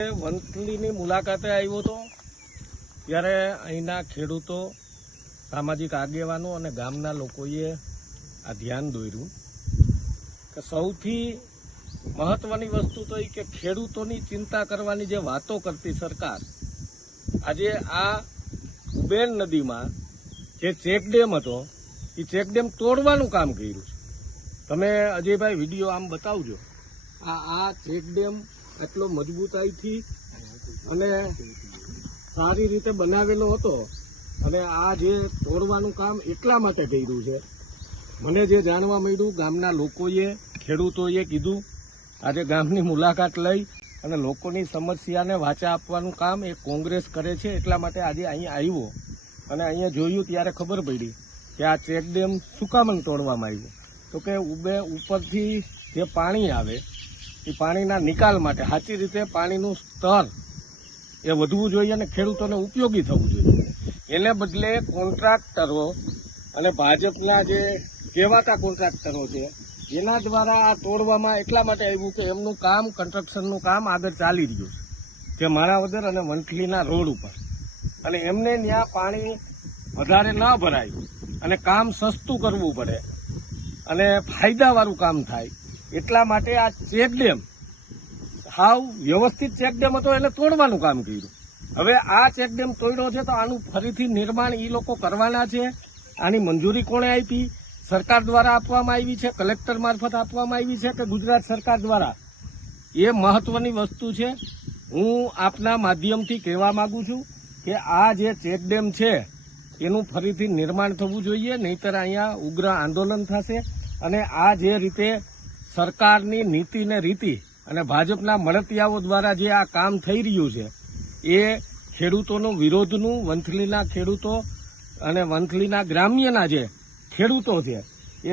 વંથલીની મુલાકાતે આવ્યો હતો ત્યારે અહીંના ખેડૂતો, સામાજિક આગેવાનો અને ગામના લોકોએ આ ધ્યાન દોર્યું કે સૌથી મહત્વની વસ્તુ તો એ કે ખેડૂતોની ચિંતા કરવાની જે વાતો કરતી સરકાર આજે આ ઉબેન નદીમાં જે ચેકડેમ હતો એ ચેકડેમ તોડવાનું કામ કર્યું છે. તમે અજયભાઈ વિડીયો આમ બતાવજો. આ ચેકડેમ એટલો મજબૂતાઈથી અને સારી રીતે બનાવેલો હતો અને આ જે તોડવાનું કામ એટલા માટે કર્યું છે. મને જે જાણવા મળ્યું, ગામના લોકોએ, ખેડૂતોએ કીધું આજે ગામની મુલાકાત લઈ અને લોકોની સમસ્યાને વાચા આપવાનું કામ એ કોંગ્રેસ કરે છે. એટલા માટે આજે અહીંયા આવ્યો અને અહીંયા જોયું ત્યારે ખબર પડી કે આ ચેકડેમ શું કામ તોડવામાં આવ્યું. તો કે ઉપરથી જે પાણી આવે એ પાણીના નિકાલ માટે સાચી રીતે પાણીનું સ્તર એ વધવું જોઈએ અને ખેડૂતોને ઉપયોગી થવું જોઈએ. એને બદલે કોન્ટ્રાક્ટરો અને ભાજપના જે કહેવાતા કોન્ટ્રાક્ટરો છે એના દ્વારા આ તોડવામાં એટલા માટે આવ્યું કે એમનું કામ, કન્સ્ટ્રક્શનનું કામ આગળ ચાલી રહ્યું છે, જે માણાવદર અને વંથલીના રોડ ઉપર, અને એમને ત્યાં પાણી વધારે ન ભરાય અને કામ સસ્તું કરવું પડે અને ફાયદાવાળું કામ થાય એટલા માટે આ ચેકડેમ હાવ વ્યવસ્થિત ચેકડેમ હતો એને તોડવાનું કામ કર્યું. હવે આ ચેકડેમ તોડ્યો છે તો આનું ફરીથી નિર્માણ એ લોકો કરવાના છે. આની મંજૂરી કોણે આપી? સરકાર દ્વારા આપવામાં આવી છે, કલેક્ટર મારફત આપવામાં આવી છે કે ગુજરાત સરકાર દ્વારા? એ મહત્વની વસ્તુ છે. હું આપના માધ્યમથી કહેવા માંગુ છું કે આ જે ચેકડેમ છે એનું ફરીથી નિર્માણ થવું જોઈએ, નહીંતર અહીંયા ઉગ્ર આંદોલન થશે. અને આ જે રીતે સરકારની નીતિ ને રીતિ અને ભાજપના મળતિયાઓ દ્વારા જે આ કામ થઈ રહ્યું છે એ ખેડૂતોનું વિરોધનું, વંથલીના ખેડૂતો અને વંથલીના ગ્રામ્યના જે ખેડૂતો છે એ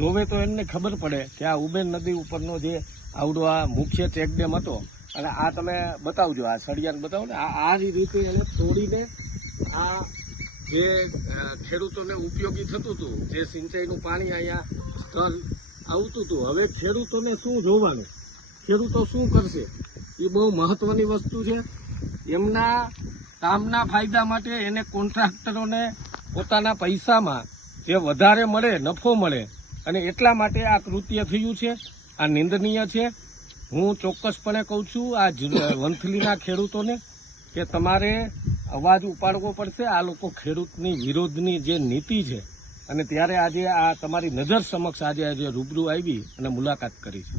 જોવે તો એમને ખબર પડે કે આ ઉબેન નદી ઉપરનો જે આવડો આ મુખ્ય ચેકડેમ હતો. અને આ તમે બતાવજો, આ સળિયાને બતાવો ને, આ રીતે એને તોડીને આ જે ખેડૂતોને ઉપયોગી થતું હતું, જે સિંચાઈનું પાણી અહીંયા સ્તર આવતું હતું, હવે ખેડૂતોને શું જોવાનું, ખેડૂતો શું કરશે એ બહુ મહત્વની વસ્તુ છે. એમના કામના ફાયદા માટે એને કોન્ટ્રાક્ટરોને પોતાના પૈસામાં જે વધારે મળે, નફો મળે, અને એટલા માટે આ કૃત્ય થયું છે. આ નિંદનીય છે. હું ચોક્કસપણે કહું છું આ વંથલીના ખેડૂતોને કે તમારે અવાજ ઉપાડવો પડશે. આ લોકો ખેડૂતની વિરોધની જે નીતિ છે અને ત્યારે આજે આ તમારી નજર સમક્ષ આજે રૂબરૂ આવી અને મુલાકાત કરી છે.